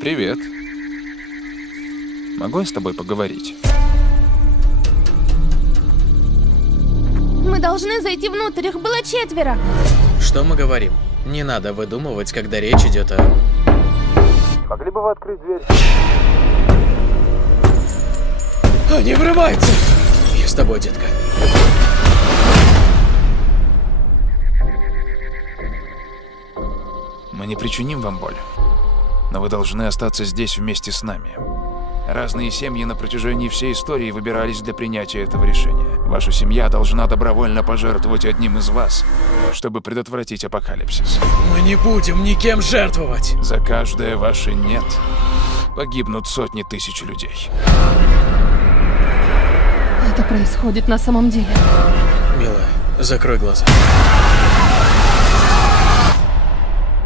Привет. Могу я с тобой поговорить? Мы должны зайти внутрь, их было 4. Что мы говорим? Не надо выдумывать, когда речь идет о... Могли бы вы открыть дверь? Они врываются! Я с тобой, детка. Мы не причиним вам боль, но вы должны остаться здесь вместе с нами. Разные семьи на протяжении всей истории выбирались для принятия этого решения. Ваша семья должна добровольно пожертвовать одним из вас, чтобы предотвратить апокалипсис. Мы не будем никем жертвовать! За каждое ваше «нет» погибнут сотни тысяч людей. Это происходит на самом деле. Милая, закрой глаза.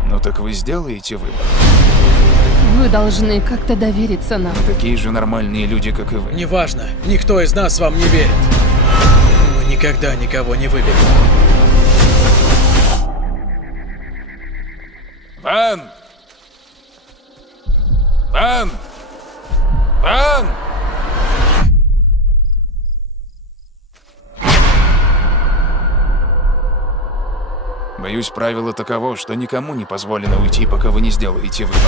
Ну так вы сделаете выбор. Вы должны как-то довериться нам. Такие же нормальные люди, как и вы. Неважно, никто из нас вам не верит. Мы никогда никого не выберем. Ван! Ван! Ван! Боюсь, правило таково, что никому не позволено уйти, пока вы не сделаете выбор.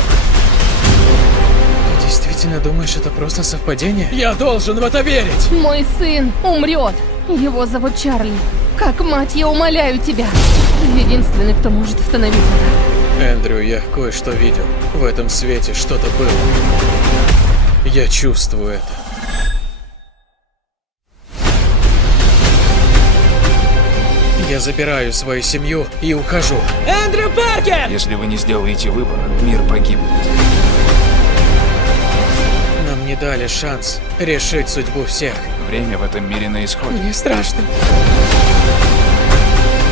Ты действительно думаешь, это просто совпадение? Я должен в это верить! Мой сын умрет. Его зовут Чарли. Как мать, я умоляю тебя. Ты единственный, кто может остановить это. Эндрю, я кое-что видел. В этом свете что-то было. Я чувствую это. Я забираю свою семью и ухожу. Эндрю Паркер! Если вы не сделаете выбор, мир погибнет. Нам не дали шанс решить судьбу всех. Время в этом мире на исходе. Мне страшно.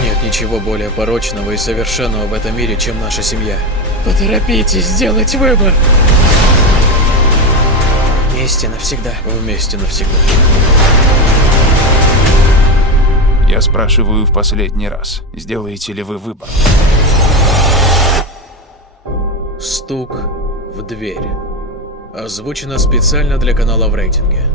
Нет ничего более порочного и совершенного в этом мире, чем наша семья. Поторопитесь сделать выбор. Вместе навсегда. Вместе навсегда. Я спрашиваю в последний раз, сделаете ли вы выбор? Стук в дверь. Озвучено специально для канала в рейтинге.